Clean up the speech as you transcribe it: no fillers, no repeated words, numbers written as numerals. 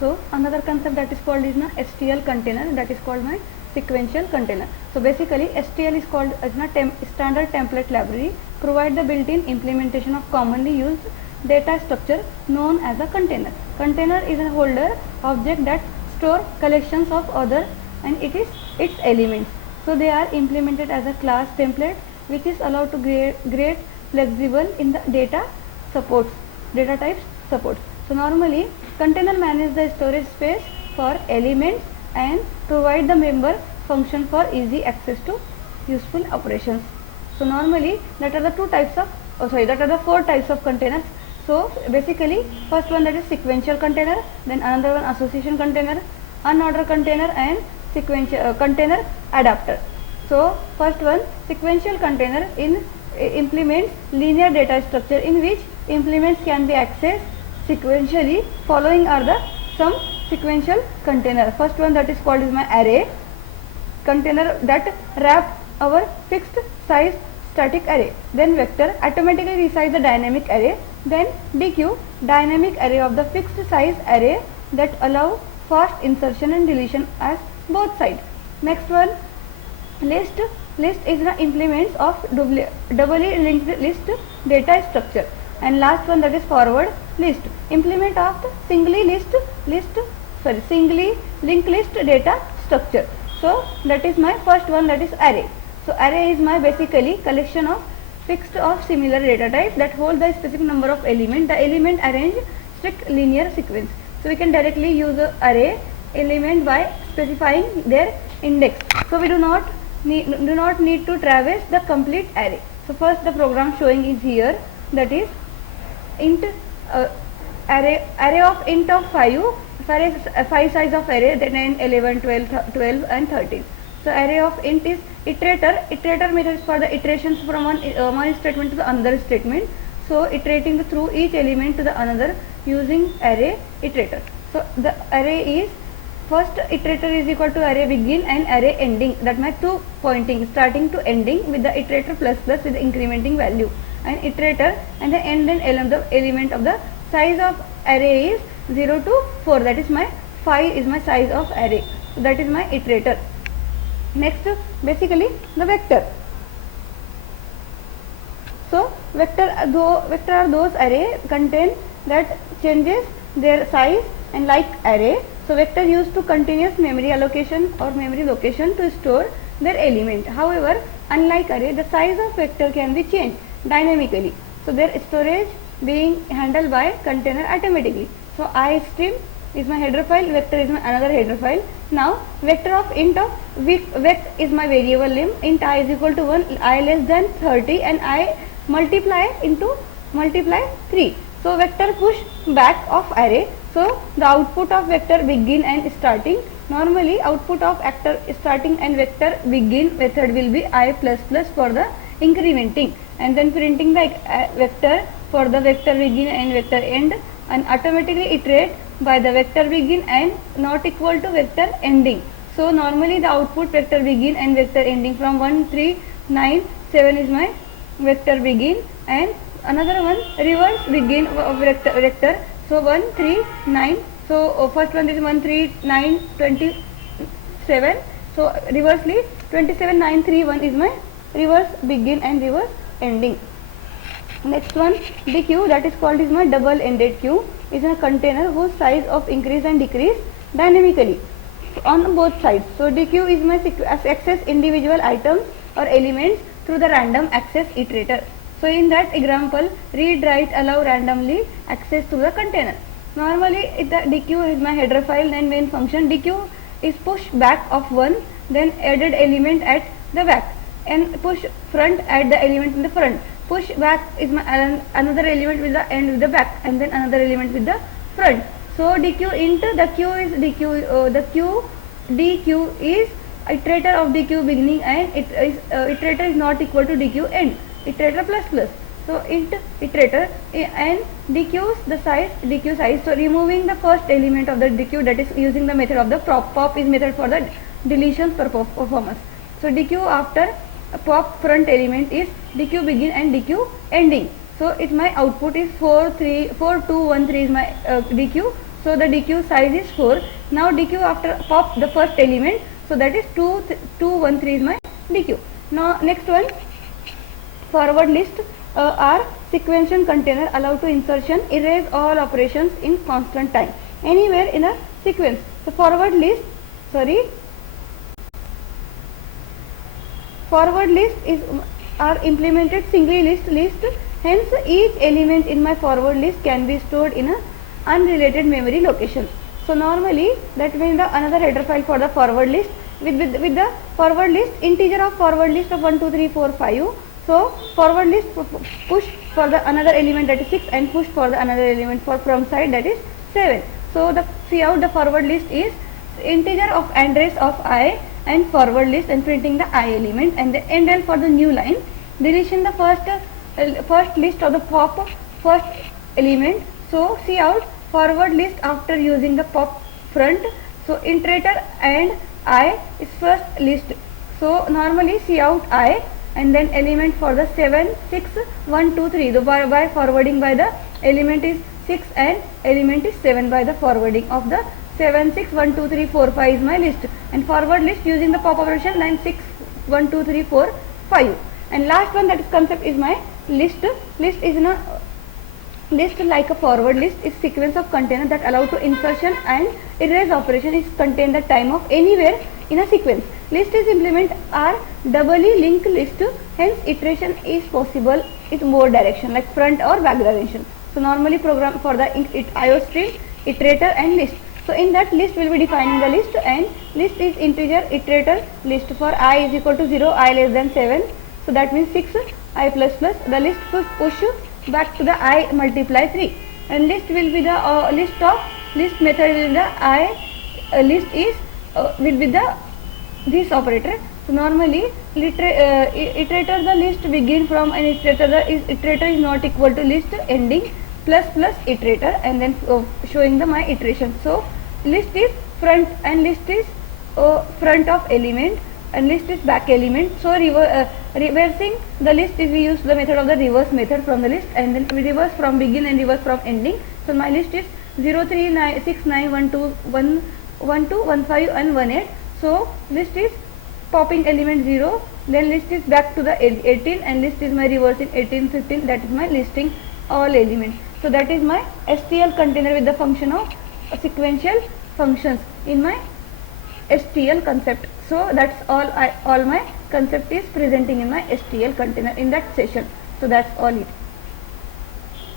So another concept that is called is na STL container, that is called my sequential container. So basically STL is called as a standard template library, provide the built-in implementation of commonly used data structure known as a container. Container is a holder object that store collections of other and it is its elements. So they are implemented as a class template which is allowed to create flexible in the data types supports. So normally container manage the storage space for elements and provide the member function for easy access to useful operations. So normally that are the four types of containers. So basically first one, that is sequential container, then another one association container, unordered container, and sequential container adapter. So first one, sequential container implements linear data structure in which implements can be accessed sequentially. Following are the some sequential container. First one, that is called is my array container that wrap our fixed size static array. Then vector automatically resize the dynamic array. Then DQ dynamic array of the fixed size array that allow fast insertion and deletion as both sides. Next one, list is the implements of doubly linked list data structure. And last one, that is forward list, implement of the singly linked list data structure. So that is my first one, that is array. So array is my basically collection of fixed of similar data type that hold the specific number of element. The element arrange strict linear sequence. So we can directly use a array element by specifying their index. So we do not need to traverse the complete array. So first the program showing is here, that is int array of int of 5 size of array, then 9, 11, 12 and 13. So array of int is iterator method is for the iterations from one statement to the another statement. So iterating through each element to the another using array iterator. So the array is first iterator is equal to array begin and array ending, that my two pointing starting to ending with the iterator plus with the incrementing value, and iterator and the end and the element of the size of array is 0 to 4, that is my 5 is my size of array. So that is my iterator. Next basically the vector. So vector are those array contain that changes their size and like array. So vector used to continuous memory allocation or memory location to store their element. However, unlike array, the size of vector can be changed dynamically. So their storage being handled by container automatically. So I stream is my header file, vector is my another header file. Now vector of int of vec is my variable name, int I is equal to 1, I less than 30 and I multiply 3. So vector push back of array. So the output of vector begin and starting. Normally output of vector starting and vector begin method will be I plus plus for the incrementing, and then printing the vector for the vector begin and vector end, and automatically iterate by the vector begin and not equal to vector ending. So normally the output vector begin and vector ending from 1, 3, 9, 7 is my vector begin, and another one reverse begin of vector. So 1, 3, 9. So first one is 1, 3, 9, 27. So reversely 27, 9, 3, 1 is my reverse begin and reverse ending. Next one, the queue, that is called is my double ended queue, is a container whose size of increase and decrease dynamically on both sides. So DQ is my access individual items or elements through the random access iterator. So in that example, read, write, allow randomly access to the container. Normally the DQ is my header file and main function. DQ is push back of 1, then added element at the back, and push front add the element in the front. Push back is my another element with the end with the back, and then another element with the front. So DQ int, the Q is DQ, the Q DQ is iterator of DQ beginning, and it is iterator is not equal to DQ end, iterator plus plus. So int iterator and DQs the size, DQ size. So removing the first element of the DQ, that is using the method of the pop is method for the deletion performance. So DQ after pop front element is DQ begin and DQ ending. So it my output is 4, 2, 1, 3 is my DQ. So the DQ size is 4. Now DQ after pop the first element, so that is 213 is my DQ. Now next one, forward list are sequential container allow to insertion erase all operations in constant time anywhere in a sequence. So forward list is are implemented singly list, hence each element in my forward list can be stored in a unrelated memory location. So normally that means the another header file for the forward list with the forward list, integer of forward list of 1 2 3 4 5. So forward list push for the another element, that is 6, and push for the another element for from side, that is 7. So the cout the forward list is integer of address of I and forward list and printing the I element, and the endl for the new line, deletion the first list of the pop first element. So cout forward list after using the pop front. So iterator and I is first list. So normally cout I and then element for the 7 6 1 2 3. The by forwarding by the element is 6 and element is 7 by the forwarding of the 7 6 1 2 3 4 5 is my list, and forward list using the pop operation line 6 1 2 3 4 5. And last one, that is concept, is my list. List is in a list like a forward list is sequence of container that allow to insertion and erase operation is contain the time of anywhere in a sequence. List is implement are doubly linked list, hence iteration is possible with more direction like front or back direction. So normally program for the IO stream, iterator and list. So in that list we will be defining the list, and list is integer iterator list for I is equal to 0, I less than 7. So that means 6 I plus plus. The list push back to the I multiply 3, and list will be the list method will be the I list is will be the this operator. So normally iterator the list begin from an iterator, the iterator is not equal to list ending plus plus iterator, and then showing the my iteration. So list is front and list is front of element and list is back element. So reversing the list is we use the method of the reverse method from the list, and then we reverse from begin and reverse from ending. So my list is 0 3 9 6 9 1 2 1 1 2 1 5 and 1 8. So list is popping element 0, then list is back to the 18, and list is my reversing 18 15, that is my listing all elements. So that is my STL container with the function of sequential functions in my STL concept. So that's all my concept is presenting in my STL container in that session. So that's all it.